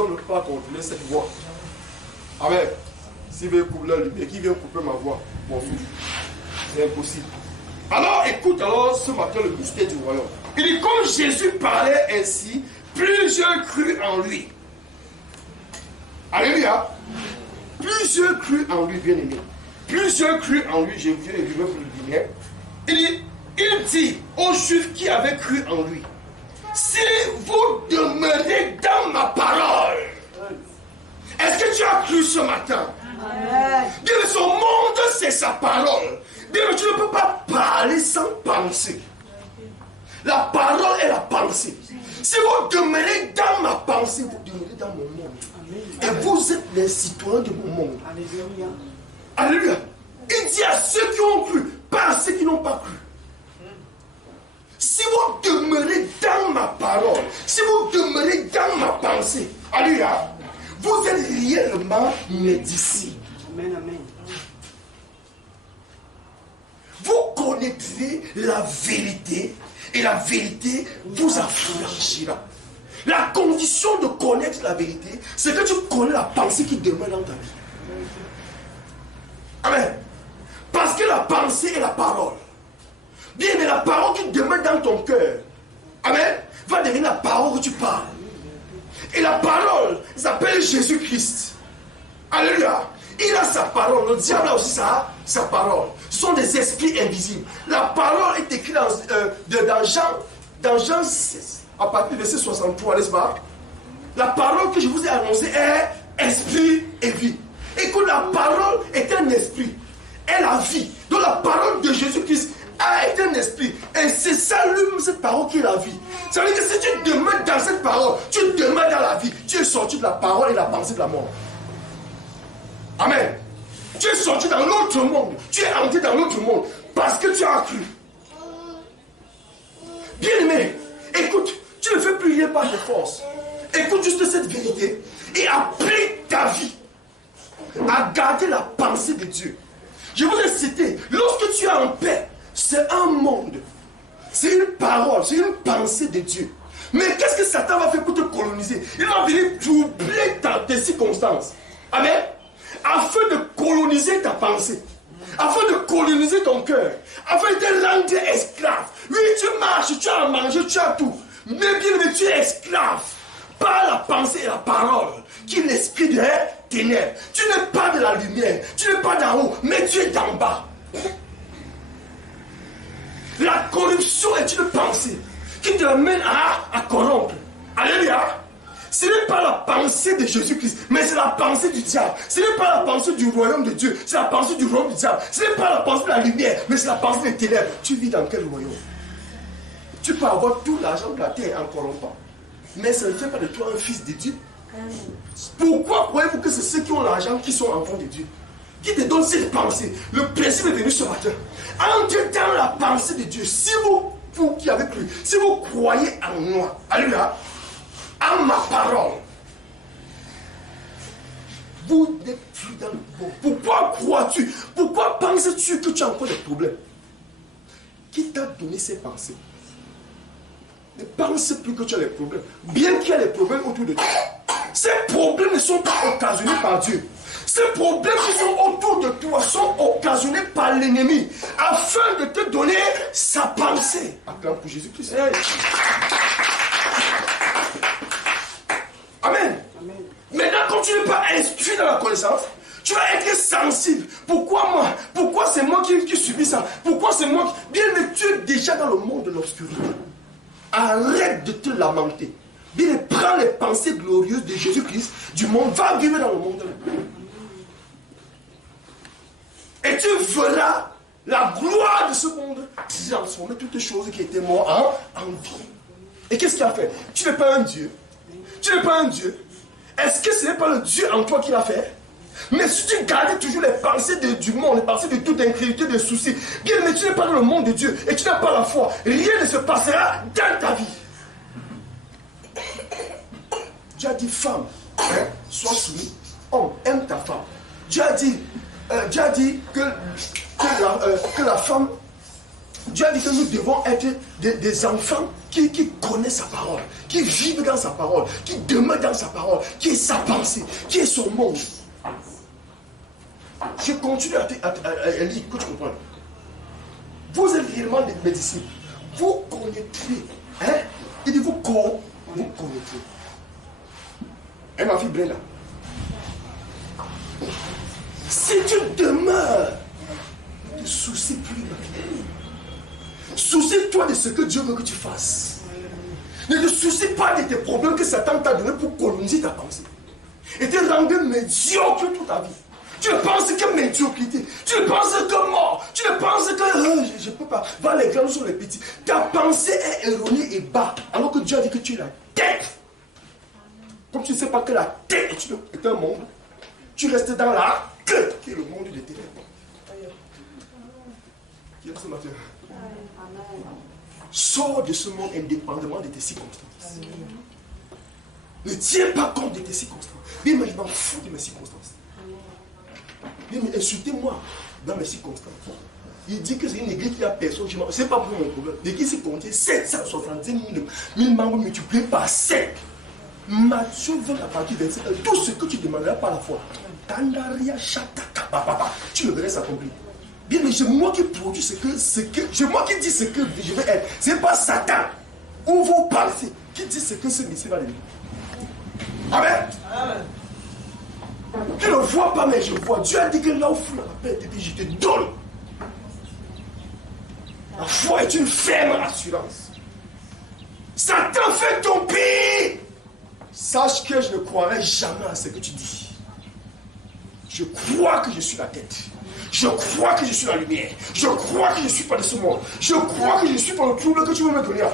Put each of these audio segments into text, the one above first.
maison ne peut pas contrôler cette voix. Amen. S'il veut couper la lumière, qui vient couper ma voix, mon fils, c'est impossible. Alors écoute alors ce matin le mystère du royaume. Il dit comme Jésus parlait ainsi, plusieurs crurent en lui. Alléluia. Plusieurs crurent en lui, bien aimé. Plusieurs crurent en lui, je viens de lui mettre le lumière. Il dit aux Juifs qui avaient cru en lui, si vous demeurez dans ma parole, est-ce que tu as cru ce matin? Bien, son monde, c'est sa parole. Bien, tu ne peux pas parler sans penser. La parole est la pensée. Si vous demeurez dans ma pensée, vous demeurez dans mon monde. Et vous êtes les citoyens de mon monde. Alléluia. Il dit à ceux qui ont cru, pas à ceux qui n'ont pas cru. Si vous demeurez dans ma parole, si vous demeurez dans ma pensée, alléluia, vous êtes réellement mes disciples. Amen, amen. Vous connaîtrez la vérité et la vérité vous affranchira. La condition de connaître la vérité, c'est que tu connais la pensée qui demeure dans ta vie. Amen. Parce que la pensée est la parole. Bien, mais la parole qui demeure dans ton cœur, amen, va devenir la parole que tu parles. Et la parole s'appelle Jésus-Christ. Alléluia. Il a sa parole. Le diable a aussi sa parole. Ce sont des esprits invisibles. La parole est écrite dans Jean 6, à partir du verset 63, n'est-ce pas? La parole que je vous ai annoncée est esprit et vie. Écoute, la parole est un esprit. Est la vie. Donc la parole de Jésus-Christ est un esprit. Et c'est ça lui, cette parole qui est la vie. Ça veut dire que si tu demeures dans cette parole, tu demeures dans la vie. Tu es sorti de la parole et la pensée de la mort. Amen. Tu es sorti dans l'autre monde. Tu es entré dans l'autre monde parce que tu as cru. Bien aimé, écoute, tu ne fais plus rien par tes forces. Écoute juste cette vérité et applique ta vie à garder la pensée de Dieu. Je vous ai cité, lorsque tu es en paix, c'est un monde, c'est une parole, c'est une pensée de Dieu. Mais qu'est-ce que Satan va faire pour te coloniser? Il va venir troubler tes circonstances. Amen. Afin de coloniser ta pensée, afin de coloniser ton cœur, afin de te rendre esclave. Oui, tu marches, tu as à manger, tu as tout. Mais bien, tu es esclave par la pensée et la parole, qui est l'esprit des ténèbres. Tu n'es pas de la lumière, tu n'es pas d'en haut, mais tu es d'en bas. La corruption est une pensée qui te mène à corrompre. Alléluia. Ce n'est pas la pensée de Jésus-Christ, mais c'est la pensée du diable. Ce n'est pas la pensée du royaume de Dieu, c'est la pensée du royaume du diable. Ce n'est pas la pensée de la lumière, mais c'est la pensée des ténèbres. Tu vis dans quel royaume? Tu peux avoir tout l'argent de la terre en corrompant, mais ça ne fait pas de toi un fils de Dieu. Pourquoi croyez-vous que c'est ceux qui ont l'argent qui sont enfants de Dieu? Qui te donnent cette pensée? Le principe est venu ce matin. Entrez dans la pensée de Dieu. Si vous qui avez cru, si vous croyez en moi, alléluia, en ma parole, vous n'êtes plus dans le bon. Pourquoi crois-tu? Pourquoi penses-tu que tu as encore des problèmes? Qui t'a donné ces pensées? Ne pense plus que tu as des problèmes. Bien qu'il y ait des problèmes autour de toi, ces problèmes ne sont pas occasionnés par Dieu. Ces problèmes qui sont autour de toi sont occasionnés par l'ennemi afin de te donner sa pensée. Acclame pour Jésus-Christ. Amen. Amen. Maintenant, quand tu n'es pas instruit dans la connaissance, tu vas être sensible. Pourquoi moi? Pourquoi c'est moi qui subis ça? Pourquoi c'est moi qui... Bien, mais tu es déjà dans le monde de l'obscurité. Arrête de te lamenter. Bien, prends les pensées glorieuses de Jésus-Christ du monde. Va vivre dans le monde. Et tu verras la gloire de ce monde transformer toutes les choses qui étaient mortes en vie. Et qu'est-ce qu'il a fait? Tu n'es pas un Dieu. Tu n'es pas un Dieu. Est-ce que ce n'est pas le Dieu en toi qui l'a fait? Mais si tu gardais toujours les pensées du monde, les pensées de toute incrédulité, de soucis, bien, mais tu n'es pas dans le monde de Dieu et tu n'as pas la foi, rien ne se passera dans ta vie. Dieu a dit, femme, sois soumise, homme, aime ta femme. Dieu a dit que la femme Dieu a dit que nous devons être des enfants qui connaissent sa parole, qui vivent dans sa parole, qui demeurent dans sa parole, qui est sa pensée, qui est son monde. Je continue à lire, que tu comprends. Vous êtes réellement mes disciples. Vous connaîtrez. Hein? Il dit vous connaîtrez. Et ma fille Brenda. Si tu demeures, ne te soucie plus. Soucie-toi de ce que Dieu veut que tu fasses. Ne te soucie pas de tes problèmes que Satan t'a donné pour coloniser ta pensée. Et te rendre médiocre toute ta vie. Tu ne penses que médiocrité. Tu ne penses que mort. Tu ne penses que je ne peux pas voir les grands sur les petits. Ta pensée est erronée et bas. Alors que Dieu a dit que tu es la tête. Comme tu ne sais pas que la tête est un monde, tu restes dans la queue qui est le monde des ténèbres. Qui est ce matin? Sors de ce monde indépendamment de tes circonstances. Ne tiens pas compte de tes circonstances. Mais je m'en fous de mes circonstances. Mais insultez-moi dans mes circonstances. Il dit que c'est une église qui a personne. Ce n'est pas pour mon problème. L'église s'est comptée 770 000 membres multipliés par 7. Matthieu 20 à partir de 27. Tout ce que tu demanderas par la foi. Tu le verras s'accomplir. Bien, mais c'est moi qui produis c'est moi qui dis ce que je vais être. Ce n'est pas Satan ou vos pensées qui dit ce que ce Messie va devenir. Amen. Amen. Tu ne vois pas, mais je vois. Dieu a dit que là où la paix te dit, je te donne. La foi est une ferme assurance. Satan fait ton pire. Sache que je ne croirai jamais à ce que tu dis. Je crois que je suis la tête. Je crois que je suis la lumière. Je crois que je ne suis pas de ce monde. Je crois que je ne suis pas le trouble que tu veux me donner.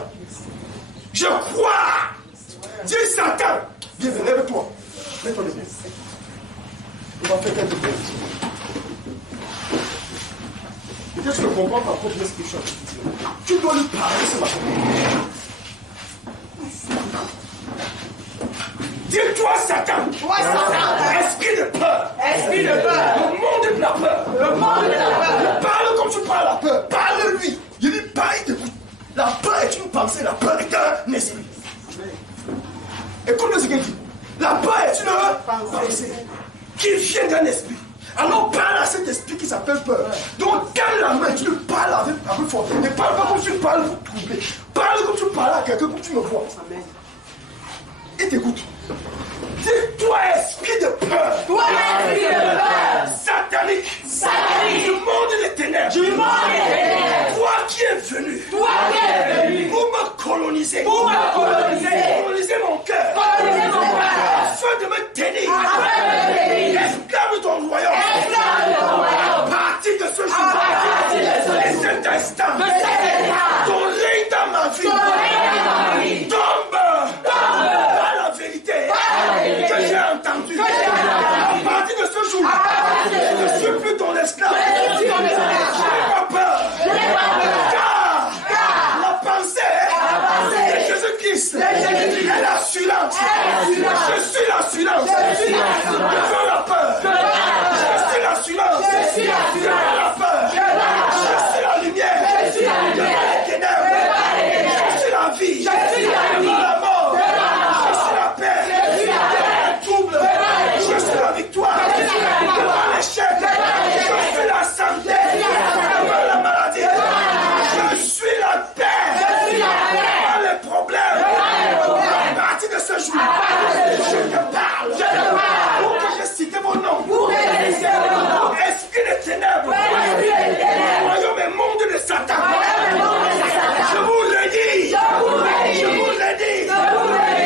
Je crois. Dis Satan. Viens, lève-toi. Mets-toi debout. On va faire quelque chose. Peut-être que je comprends ta propre expression. Tu dois lui parler ce matin. Dis-toi Satan. Esprit de peur. Esprit de peur. Le monde de la peur. Le monde de la peur. Parle comme tu parles la peur. Parle-lui. Il dit parle, t'écoute. La peur est une pensée. La peur est un esprit. Écoute-le ce qu'il dit. La peur est une pensée qui vient d'un esprit. Alors parle à cet esprit qui s'appelle peur. Donc tends la main, tu le parles avec force. Ne parle pas comme tu parles pour troubler. Parle comme tu parles à quelqu'un comme tu me vois. Et t'écoute. Dis-toi esprit de peur. Toi esprit de peur. Satanique. Satanique. Du monde des ténèbres. Du monde des ténèbres. Toi qui es venu. Toi qui es venu. Pour me coloniser. Pour me coloniser. Coloniser mon cœur. Coloniser mon cœur. Afin de me tenir. Afin de me tenir. Esclave de ton royaume. Esclave de ton royaume. À partir de ce jour. À partir de ce jour. Et cet instant. De cet instant. Ton règne dans ma vie. Ton règne dans ma vie. Tombe. Tombe. Par la vérité. Que j'ai entendu. À partir de ce jour. Je ne suis plus ton esclave. Je n'ai pas peur. Car la pensée de Jésus-Christ est l'assurance. Je suis l'assurance. Je veux la peur. Je suis l'assurance. Je veux la peur. Je suis la lumière. Je suis les ténèbres. Je suis la vie. Je suis la mort. Je suis la paix. Je suis le trouble. Je suis la victoire. Devant l'échec. Je suis la santé. Devant la maladie. Je suis la paix. Devant les problèmes. À partir de ce jour, je te parle. Pour que je cite mon nom. Esprit des ténèbres. Royaume et monde de Satan. Je vous le dis. Je vous le dis.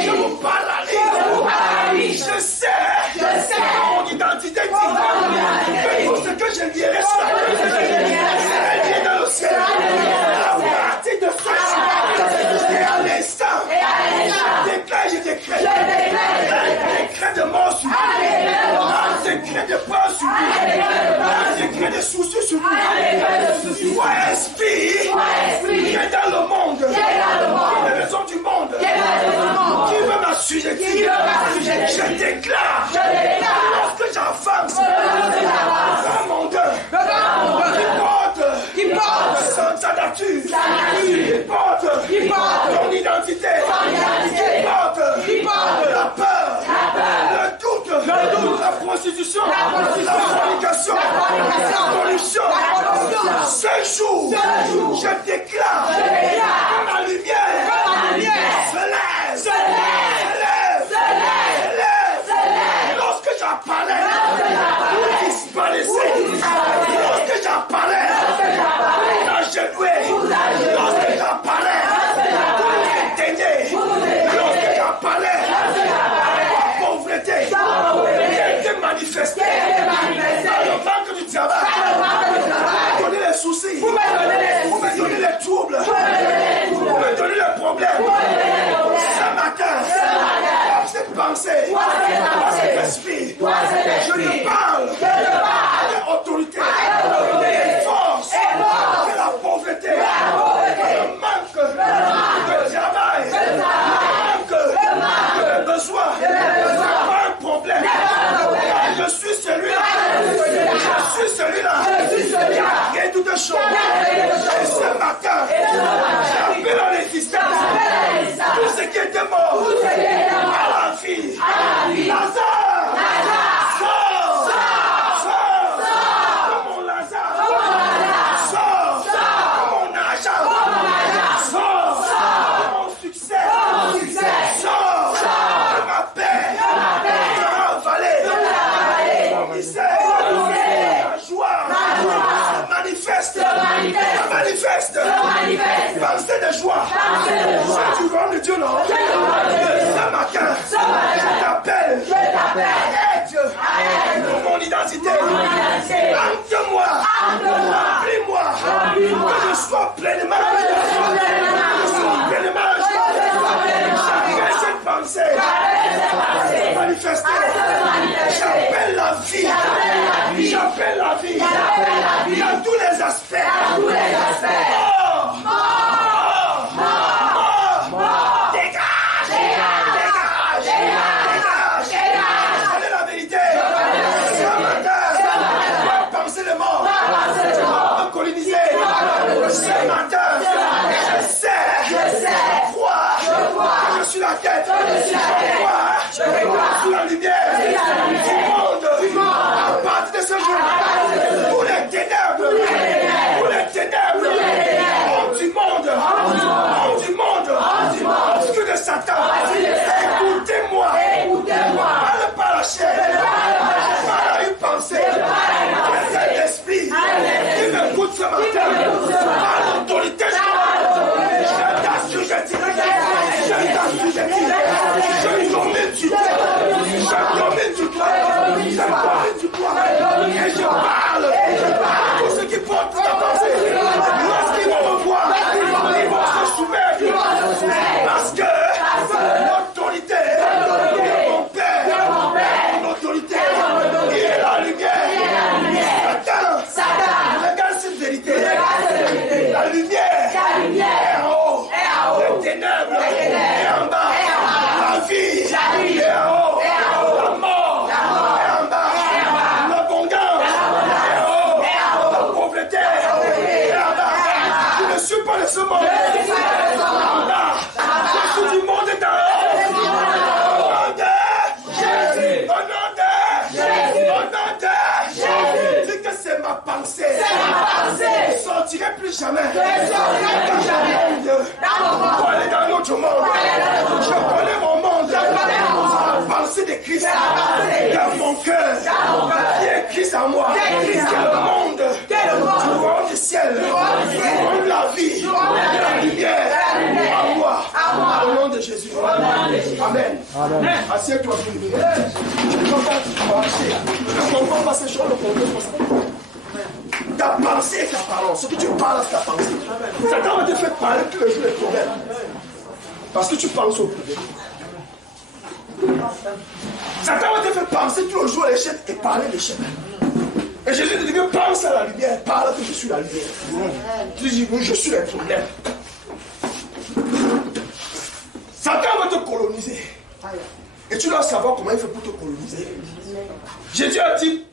Je vous paralyse. Je sais. Mon identité dit. Pour ce que je dirai, c'est lié dans le ciel. À partir de ce jour. Et à l'instant. Je décrète un décret de mort sur lui. Un décret de peur sur lui. Un décret de soucis sur lui. Toi esprit qui est dans le monde. Qui est la raison du monde. Qui veut m'assujettir. Je déclare. Lorsque j'avance dans mon cœur. Qui porte sans ta nature. cet esprit. Je te parle de autorité, de force, de la pauvreté, de manque, de travail, de manque, de besoin, pas un problème. Je suis celui-là. Je suis celui-là. Qui a créé toutes choses. Et ce matin, j'appelle à l'existence tout ce qui était mort à la vie. Lazare, sors. Comme mon Lazare, sors. Comme mon argent, sors. Comme mon succès, sors. De ma paix, sera avalée. Mon misère, ma joie, se manifeste. Pensez de joie. Tu rends le Dieu, non? Ce matin, je t'appelle. Aide pour mon identité. Entre-moi. Remplis-moi. Que je sois pleinement. Cette pensée. Manifester. J'appelle la vie. J'appelle la vie. Dans tous les aspects. Ce matin, je sais, je suis la tête, je suis la lumière du monde. À partir de ce jour, pour les ténèbres, du monde, obscur de Satan, écoutez-moi, parle par la chair, par la une pensée, cet esprit qui m'écoute ce matin, par l'autorité, je t'assujettis, je domine du poids, et je parle à tous ceux qui portent ta pensée, lorsqu'ils vont me voir, ils vont se soumettre, parce que l'autorité de mon Père, l'autorité, il est la lumière. Satan, regarde cette vérité. La lumière est en haut, les ténèbres est en bas, la vie est en haut, la mort est en bas, l'abondance est en haut, la pauvreté est en bas. Je ne suis pas de ce monde, en bas, je suis du monde est en haut. Dis que c'est ma pensée. Je ne sortirai plus jamais. Pour aller dans l'autre monde. Je connais mon monde. La pensée de Christ dans mon cœur. Qui est Christ en moi. Quel monde du royaume du ciel. Du royaume de la vie. De la lumière. À moi. Au nom de Jésus. Amen. Assieds-toi. Je ne peux pas marcher. Je ne comprends pas ces choses. Ta pensée est ta parole. Ce que tu parles, c'est ta pensée. Satan va te faire parler tous les jours des problèmes. Parce que tu penses au problème. Satan va te faire penser tous les jours à l'échec et parler d'échec. Et Jésus te dit que pense à la lumière, parle que je suis la lumière. Tu dis oui, je suis le problème. Satan va te coloniser. Et tu dois savoir comment il fait pour te coloniser. Jésus a dit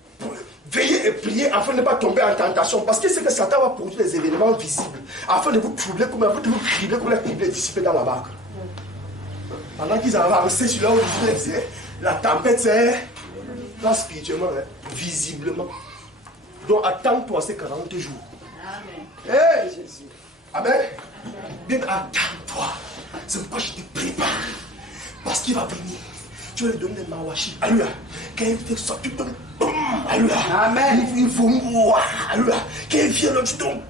veillez et priez afin de ne pas tomber en tentation. Parce qu'il sait que Satan va produire des événements visibles afin de vous troubler comme les criblés dissipés dans la barque. Pendant qu'ils avançaient sur là où je disais, la tempête c'est là spirituellement, visiblement. Donc attends-toi ces 40 jours. Amen. Hey, Jésus. Amen. Bien attends-toi. C'est pourquoi je te prépare. Parce qu'il va venir. Tu vas lui donner des mawashi. Alléluia. Quand il te sort, tu donnes. Alléluia. Amen. Il faut mourir. Alléluia. Quand il vient, tu donnes.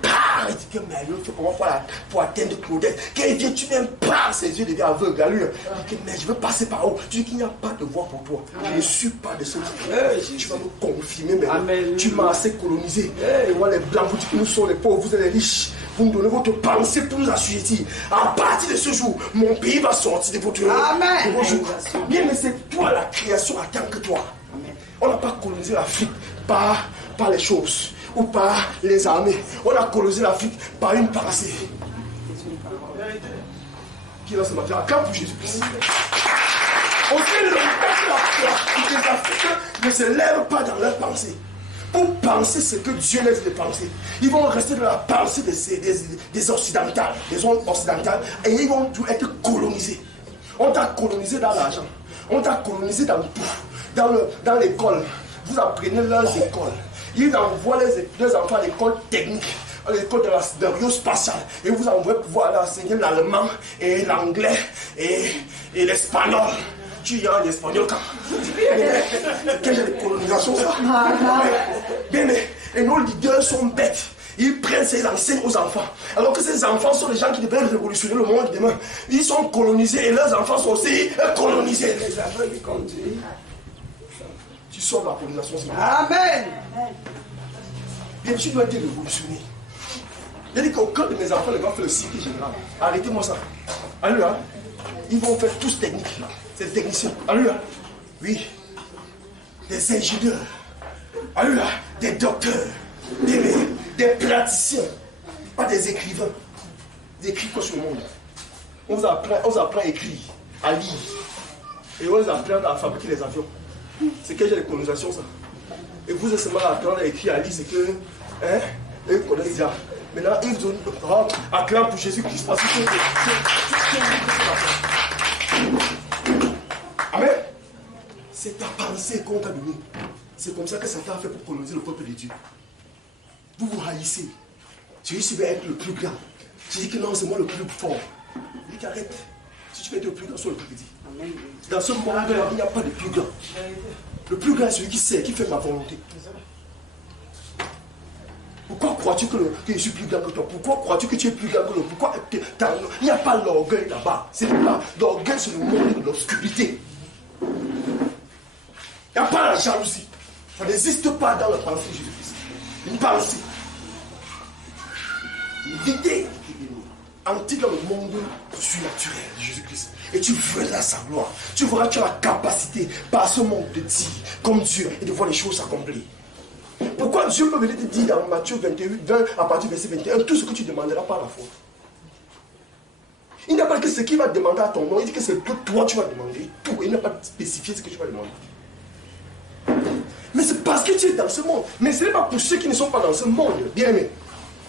regarde, que mais il faut comment faire pour atteindre Claudette. Quand il vient, tu viens par ses yeux devient aveugle. À lui, il dit, mais je veux passer par où? Tu dis qu'il n'y a pas de voie pour toi. Je ne suis pas de ceux qui. Tu vas me confirmer, mais tu m'as assez colonisé. Et moi, les blancs, vous dites que nous sommes les pauvres, vous êtes les riches. Vous me donnez votre pensée pour nous assujettir. À partir de ce jour, mon pays va sortir de votre jour. Bien, mais c'est toi la création attend que toi. Amen. On n'a pas colonisé l'Afrique par les choses ou par les armées. On a colonisé l'Afrique par une pensée. Qui est là ce matin? Acclame pour Jésus-Christ. On fait le que les Africains ne se lèvent pas dans leur pensée. Pour penser ce que Dieu laisse de penser. Ils vont rester dans la pensée des occidentales, des zones occidentales, et ils vont tout être colonisés. On t'a colonisé dans l'argent. On t'a colonisé dans tout. Dans l'école. Vous apprenez leurs écoles. Ils envoient les enfants à l'école technique, à l'école de l'aérospatiale. Et vous envoyez pouvoir aller enseigner l'allemand et l'anglais et l'espagnol. Tu y as en espagnol quand? Quelle est la colonisation ça? Mais et nos leaders sont bêtes. Ils prennent ces enseignes aux enfants. Alors que ces enfants sont les gens qui devraient révolutionner le monde demain. Ils sont colonisés et leurs enfants sont aussi colonisés. Tu sors de la colonisation. Amen. Bien, tu dois être révolutionné. Il a dit qu'aucun de mes enfants ne va faire le cycle général. Arrêtez-moi ça. Alléluia. Ils vont faire tous techniques. C'est des techniciens. Alléluia. Oui. Des ingénieurs. Alléluia. Des docteurs. Des praticiens. Pas des écrivains. Des écrivains sur le monde. On vous apprend à écrire, à lire. Et on vous apprend à fabriquer les avions. C'est que j'ai les colonisations, ça. Et vous êtes seulement apprendre à écrire, à lire, c'est que. Hein? Et vous connaissez déjà. Maintenant, ils vous donnent. Acclame pour Jésus-Christ. Parce que Amen. C'est ta pensée qu'on t'a donnée. C'est comme ça que Satan a fait pour coloniser le peuple de Dieu. Vous vous haïssez. Jésus veut être le plus grand. Tu dis que non, c'est moi le plus fort. Il dit qu'arrête. Si tu veux être le plus grand, sois le plus petit. Dans ce monde, il n'y a pas de plus grand. Le plus grand est celui qui sait, qui fait ma volonté. Pourquoi crois-tu que je suis plus grand que toi? Pourquoi crois-tu que tu es plus grand que l'autre? Pourquoi il n'y a pas l'orgueil là-bas? C'est pas l'orgueil, c'est le monde de l'obscurité. Il n'y a pas la jalousie. Ça n'existe pas dans la pensée de Jésus-Christ. Une pensée. Une idée. Entrée dans le monde surnaturel de Jésus-Christ. Et tu verras sa gloire. Tu verras que tu as la capacité par ce monde de dire comme Dieu et de voir les choses s'accomplir. Pourquoi Dieu peut venir te dire dans Matthieu 28, 20 à partir du verset 21 tout ce que tu demanderas par la foi? Il n'y a pas que ce qu'il va demander à ton nom, il dit que c'est que toi tu vas demander tout. Il n'a pas spécifié ce que tu vas demander. Mais c'est parce que tu es dans ce monde. Mais ce n'est pas pour ceux qui ne sont pas dans ce monde, bien aimé.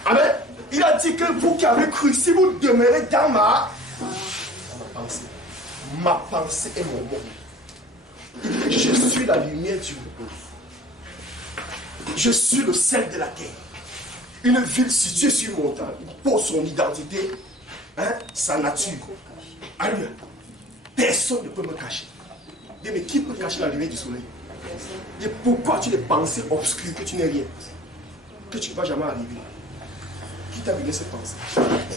Amen. Il a dit que vous qui avez cru, si vous demeurez dans ma pensée est mon monde. Je suis la lumière du monde. Je suis le sel de la terre. Une ville située sur une montagne pour son identité, sa nature. Alléluia. Personne ne peut me cacher. Mais qui peut cacher la lumière du soleil? Et pourquoi tu as des pensées obscures que tu n'es rien? Que tu ne vas jamais arriver? Qui t'a donné cette pensée?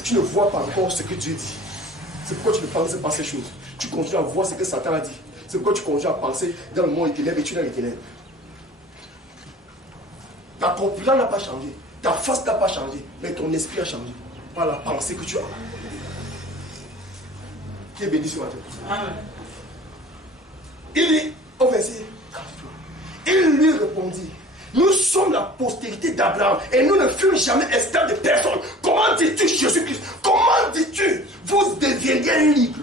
Tu ne vois pas encore ce que Dieu dit. C'est pourquoi tu ne penses pas ces choses. Tu continues à voir ce que Satan a dit. C'est pourquoi tu continues à penser dans le monde des ténèbres et tu es dans les ténèbres. Ta corpulence n'a pas changé. Ta face n'a pas changé. Mais ton esprit a changé. Par la pensée que tu as. Qui est béni ce matin? Amen. Il dit au verset 43. Il lui répondit: nous sommes la postérité d'Abraham et nous ne fûmes jamais esclaves de personne. Comment dis-tu, Jésus-Christ? Comment dis-tu, vous deviendrez libres?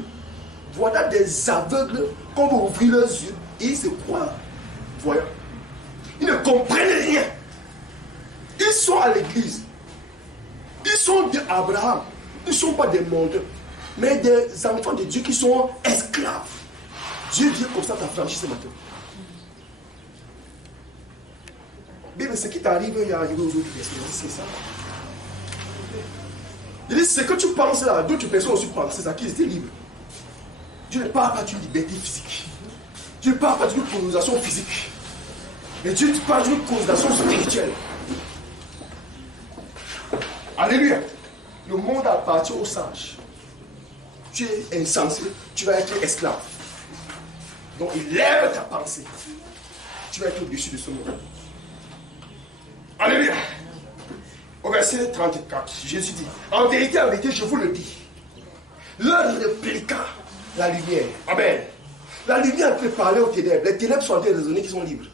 Voilà des aveugles, quand vous ouvrez leurs yeux, et ils se croient voyants. Ils ne comprennent rien. Ils sont à l'église. Ils sont d'Abraham. Ils ne sont pas des menteurs, mais des enfants de Dieu qui sont esclaves. Dieu dit comme ça ta franchise ce matin. Mais ce qui t'arrive, il y a arrivé aux autres personnes. C'est ça. Il dit, ce que tu penses là, d'autres personnes aussi pensent, c'est ça qui est libre. Dieu ne parle pas d'une liberté physique. Dieu ne parle pas d'une colonisation physique. Mais Dieu parle d'une colonisation spirituelle. Alléluia. Le monde appartient aux sages. Tu es insensé, tu vas être esclave. Donc il lève ta pensée. Tu vas être au-dessus de ce monde. Alléluia. Au verset 34, Jésus dit, en vérité, je vous le dis, l'heure répliqua la lumière. Amen. La lumière peut parler aux ténèbres. Les ténèbres sont en train de raisonner qu'ils sont libres.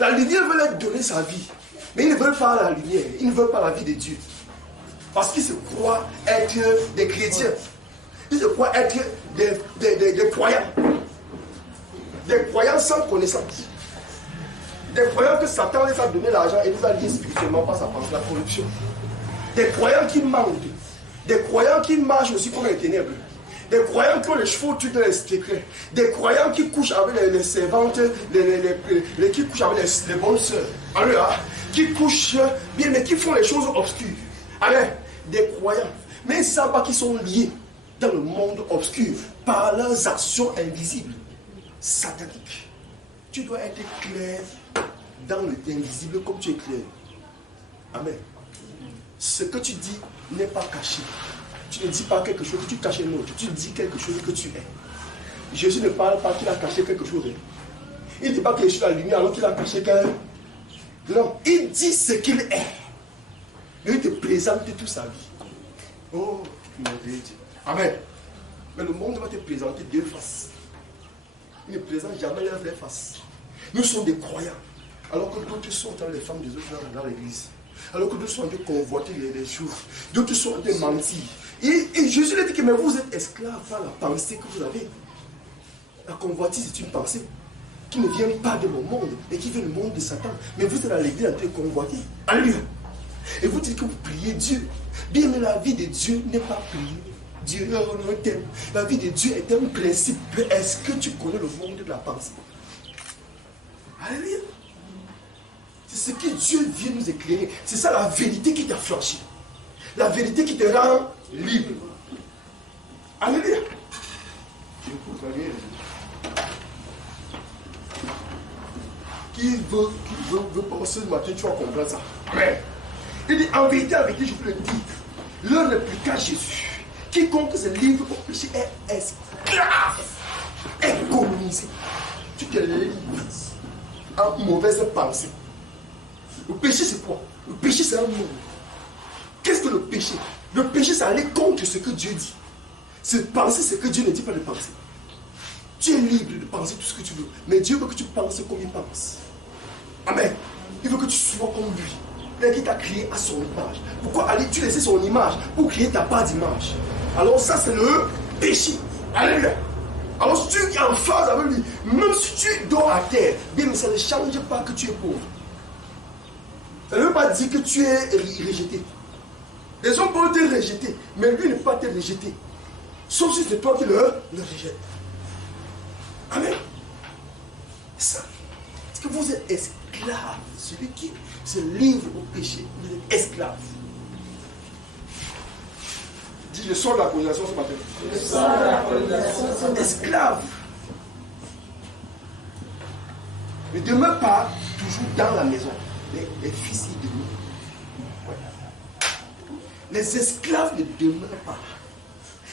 La lumière veut leur donner sa vie. Mais ils ne veulent pas la lumière. Ils ne veulent pas la vie de Dieu. Parce qu'ils se croient être des chrétiens. Ils se croient être des croyants. Des croyants sans connaissance. Des croyants que Satan les a donné l'argent et nous a liés spirituellement par sa pensée, la corruption. Des croyants qui mentent. Des croyants qui marchent aussi comme les ténèbres. Des croyants qui ont les chevaux tout dans les secrets. Des croyants qui couchent avec les servantes, qui couchent avec les bonnes sœurs. Alléluia. Qui couchent bien, mais qui font les choses obscures. Amen. Des croyants. Mais ils ne savent pas qu'ils sont liés dans le monde obscur par leurs actions invisibles, sataniques. Tu dois être clair dans l'invisible comme tu es clair. Amen. Ce que tu dis n'est pas caché. Tu ne dis pas quelque chose que tu caches un autre. Tu dis quelque chose que tu es. Jésus ne parle pas qu'il a caché quelque chose. Il ne dit pas qu'il est sur la lumière alors qu'il a caché quelque chose. Non, il dit ce qu'il est. Et il te présente toute sa vie. Oh, mon Dieu. Amen. Mais le monde va te présenter deux faces. Il ne présente jamais leurs vraies faces. Nous sommes des croyants. Alors que d'autres sont dans les femmes des autres dans l'église. Alors que d'autres sont en train de convoiter les choses. D'autres sont en train de mentir. Et Jésus lui dit que mais vous êtes esclaves par la pensée que vous avez. La convoitise est une pensée qui ne vient pas de mon monde et qui vient du monde de Satan. Mais vous êtes à l'église en train de convoiter. Alléluia. Et vous dites que vous priez Dieu. Bien, mais la vie de Dieu n'est pas priée. Dieu, la vie de Dieu est un principe. Est-ce que tu connais le monde de la pensée? Alléluia. C'est ce que Dieu vient nous éclairer. C'est ça la vérité qui t'a franchi. La vérité qui te rend libre. Alléluia. Qui veut penser ce matin, tu vas comprendre ça. Amen. Il dit en vérité, je vous le dis. Leur répliqua Jésus. Quiconque se livre au péché est esclave, est communisé. Tu te livres en mauvaise pensée. Le péché, c'est quoi? Le péché, c'est un monde. Qu'est-ce que le péché? Le péché, c'est aller contre ce que Dieu dit. C'est penser ce que Dieu ne dit pas de penser. Tu es libre de penser tout ce que tu veux. Mais Dieu veut que tu penses comme il pense. Amen. Il veut que tu sois comme lui. Il t'a créé à son image. Pourquoi allais-tu laisser son image pour créer ta part d'image? Alors ça, c'est le péché. Alléluia. Alors si tu es en phase avec lui, même si tu dors à terre, bien, mais ça ne change pas que tu es pauvre. Ça ne veut pas dire que tu es rejeté. Les hommes peuvent te rejeter, mais lui ne peut pas te rejeter. Sauf si c'est toi qui le rejettes. Amen. Ça. Est-ce que vous êtes esclave? Celui qui se livre au péché, vous êtes esclave. Dis, je sors de la colonisation ce matin. Je sors de la colonisation. Esclave. Ne demeure pas toujours dans la maison. Les fils y demeurent. Les esclaves ne demeurent pas.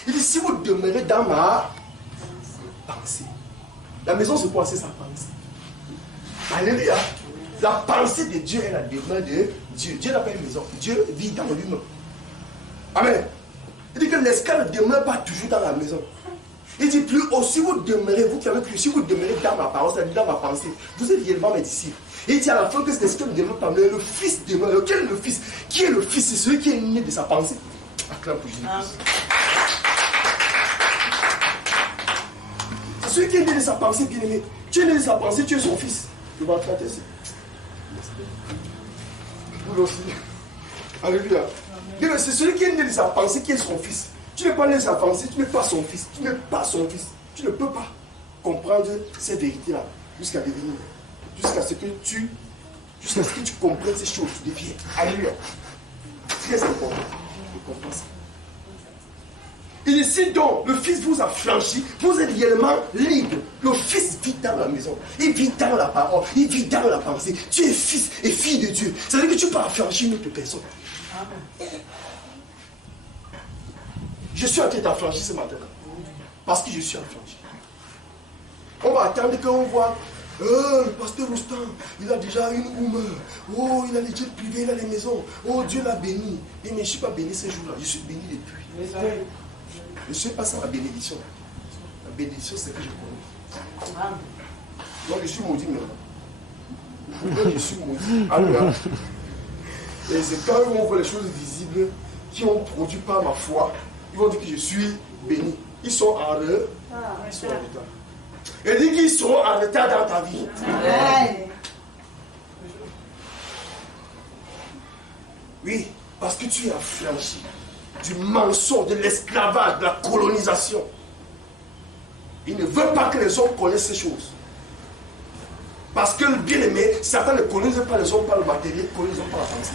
Il dit, si vous demeurez dans ma pensée. La maison, c'est quoi? C'est sa pensée. Alléluia. La pensée de Dieu est la demeure de Dieu. Dieu n'a pas une maison. Dieu vit dans l'humain. Amen. Il dit que l'esclave ne demeure pas toujours dans la maison. Il dit plus haut, si vous demeurez, vous qui avez cru, si vous demeurez dans ma parole, c'est-à-dire dans ma pensée, vous êtes réellement mes disciples. Et il dit à la fin que cet esclave ne demeure pas, mais le Fils demeure. Lequel est le Fils? Qui est le Fils? C'est celui qui est né de sa pensée. Acclame pour Jésus. C'est celui qui est né de sa pensée, bien aimé. Tu es né de sa pensée, tu es son fils. Je vais traiter ça. Vous aussi. Alléluia. C'est celui qui est né de sa pensée qui est son fils. Tu n'es pas né de sa pensée, tu n'es pas son fils. Tu n'es pas son fils. Tu ne peux pas comprendre ces vérités-là jusqu'à devenir. Jusqu'à ce que tu comprennes ces choses, tu deviens. Alléluia. Très important de comprendre ça. Et ici donc, le Fils vous a franchi, vous êtes réellement libre. Le Fils vit dans la maison. Il vit dans la parole. Il vit dans la pensée. Tu es fils et fille de Dieu. Ça veut dire que tu peux affranchir une autre personne. Je suis en train d'affranchir ce matin. Parce que je suis affranchi. On va attendre qu'on voit. Le pasteur Roustan, il a déjà une humeur. Oh, il a les jets privés, il a les maisons. Oh, Dieu l'a béni. Mais je ne suis pas béni ces jours-là. Je suis béni depuis. Je ne suis pas sans la bénédiction. La bénédiction, c'est que je connais. Donc, je suis maudit maintenant. Donc, je suis maudit. Alors, et c'est quand ils vont voir les choses visibles qui ont produit par ma foi, ils vont dire que je suis béni. Ils sont en retard. Ils sont en retard. Et dit qu'ils seront en retard dans ta vie. Oui, parce que tu es affranchi du mensonge, de l'esclavage, de la colonisation. Il ne veut pas que les hommes connaissent ces choses. Parce que le bien-aimé, Satan ne colonise pas les hommes par le matériel, il colonise par la pensée.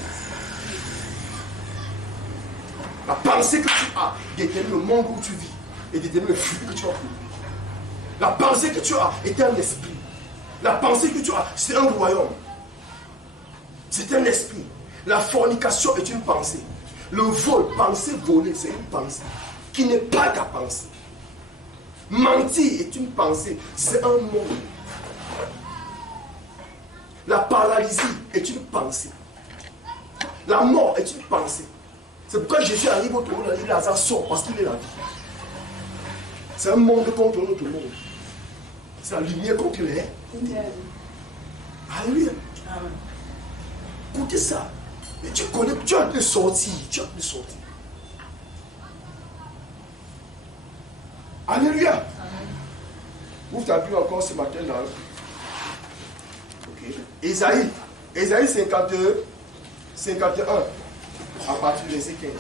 La pensée que tu as détermine le monde où tu vis et détermine le futur que tu as pour lui. La pensée que tu as est un esprit. La pensée que tu as, c'est un royaume. C'est un esprit. La fornication est une pensée. Le vol, penser voler, c'est une pensée qui n'est pas ta pensée. Mentir est une pensée, c'est un monde. La paralysie est une pensée. La mort est une pensée. C'est pourquoi Jésus arrive au trône, il Lazare sort parce qu'il est la vie. C'est un monde contre notre monde. C'est la lumière contre les. Alléluia. Écoutez ça. Mais tu connais, tu as pu sortir. Tu as pu sortir. Alléluia. Ouvre ta Bible encore ce matin là. Ok. Ésaïe 51, à partir du verset 15.